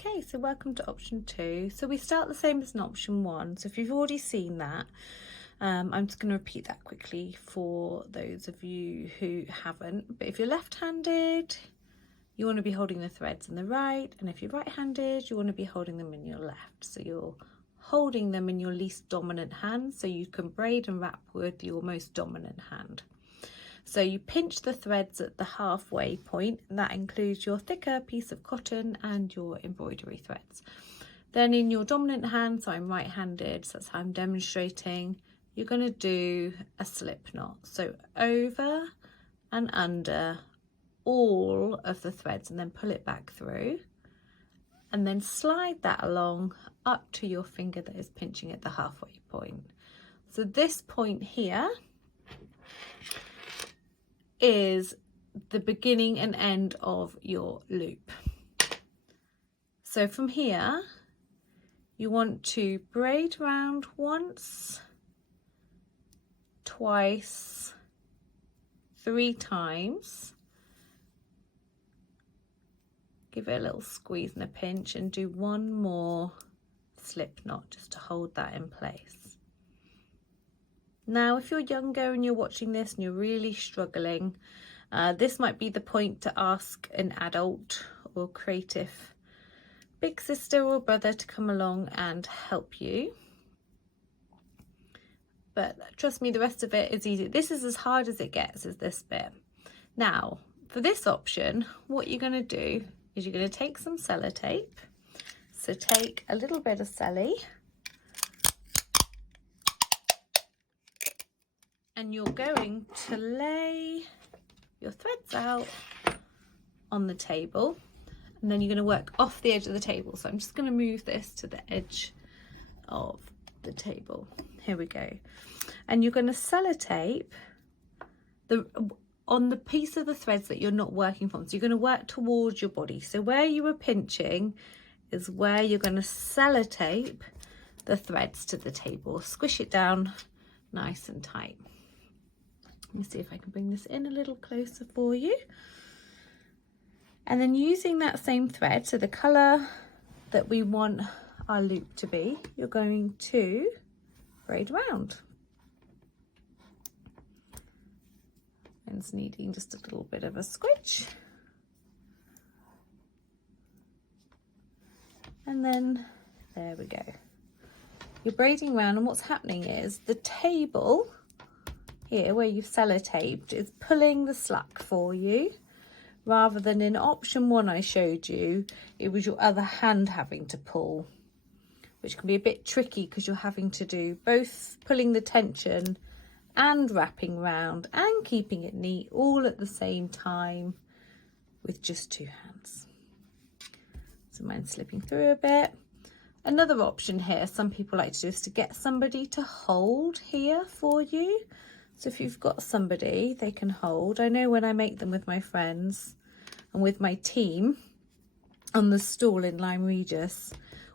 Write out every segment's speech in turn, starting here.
Okay, so welcome to option 2. So we start the same as in option 1. So if you've already seen that, I'm just going to repeat that quickly for those of you who haven't. But if you're left-handed, you want to be holding the threads in the right, and if you're right-handed, you want to be holding them in your left. So you're holding them in your least dominant hand, so you can braid and wrap with your most dominant hand. So you pinch the threads at the halfway point, and that includes your thicker piece of cotton and your embroidery threads. Then in your dominant hand, so I'm right-handed, so that's how I'm demonstrating, you're going to do a slip knot. So over and under all of the threads, and then pull it back through, and then slide that along up to your finger that is pinching at the halfway point. So this point here is the beginning and end of your loop. So from here, you want to braid round once, twice, 3 times. Give it a little squeeze and a pinch, and do one more slip knot just to hold that in place. Now, if you're younger and you're watching this and you're really struggling, this might be the point to ask an adult or creative big sister or brother to come along and help you. But trust me, the rest of it is easy. This is as hard as it gets, is this bit. Now, for this option, what you're going to do is you're going to take some sellotape. So take a little bit of celly, and you're going to lay your threads out on the table, and then you're going to work off the edge of the table. So I'm just going to move this to the edge of the table. Here we go. And you're going to sellotape on the piece of the threads that you're not working from. So you're going to work towards your body. So where you were pinching is where you're going to sellotape the threads to the table. Squish it down nice and tight. Let me see if I can bring this in a little closer for you. And then using that same thread, so the colour that we want our loop to be, you're going to braid round. And it's needing just a little bit of a squidge. And then there we go. You're braiding round, and what's happening is the table here where you've sellotaped is pulling the slack for you, rather than in option 1 I showed you, it was your other hand having to pull, which can be a bit tricky because you're having to do both pulling the tension and wrapping round and keeping it neat all at the same time with just 2 hands. So mine's slipping through a bit. Another option here, some people like to do, is to get somebody to hold here for you. So if you've got somebody they can hold. I know when I make them with my friends and with my team on the stool in Lyme Regis,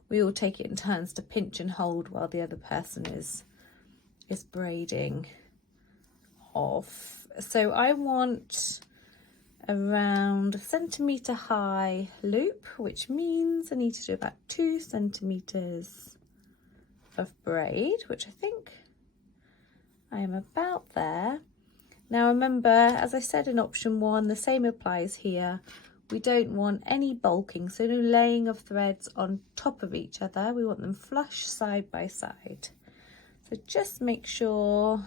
we all take it in turns to pinch and hold while the other person is braiding off. So I want around a centimetre high loop, which means I need to do about 2 centimetres of braid, which I think I am about there. Now remember, as I said in option 1, the same applies here. We don't want any bulking, so no laying of threads on top of each other. We want them flush side by side. So just make sure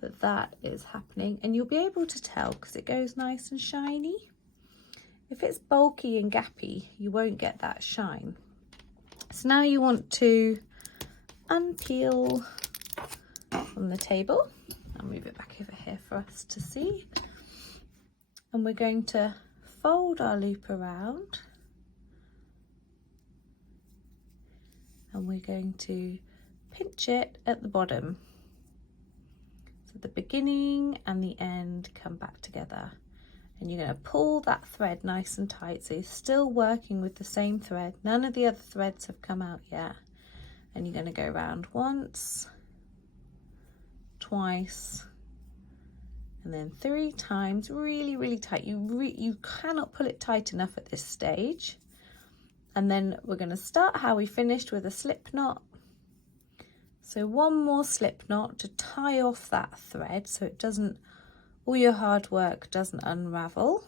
that that is happening, and you'll be able to tell because it goes nice and shiny. If it's bulky and gappy, you won't get that shine. So now you want to unpeel from the table. I'll move it back over here for us to see. And we're going to fold our loop around, and we're going to pinch it at the bottom. So the beginning and the end come back together, and you're going to pull that thread nice and tight, so you're still working with the same thread. None of the other threads have come out yet. And you're going to go around once, twice, and then 3 times, really tight. You cannot pull it tight enough at this stage. And then we're going to start how we finished with a slip knot. So one more slip knot to tie off that thread so it doesn't, all your hard work doesn't unravel.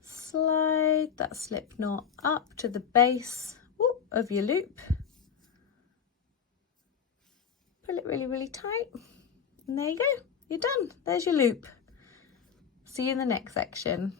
Slide that slip knot up to the base of your loop. Pull it really, really tight. And there you go, you're done. There's your loop. See you in the next section.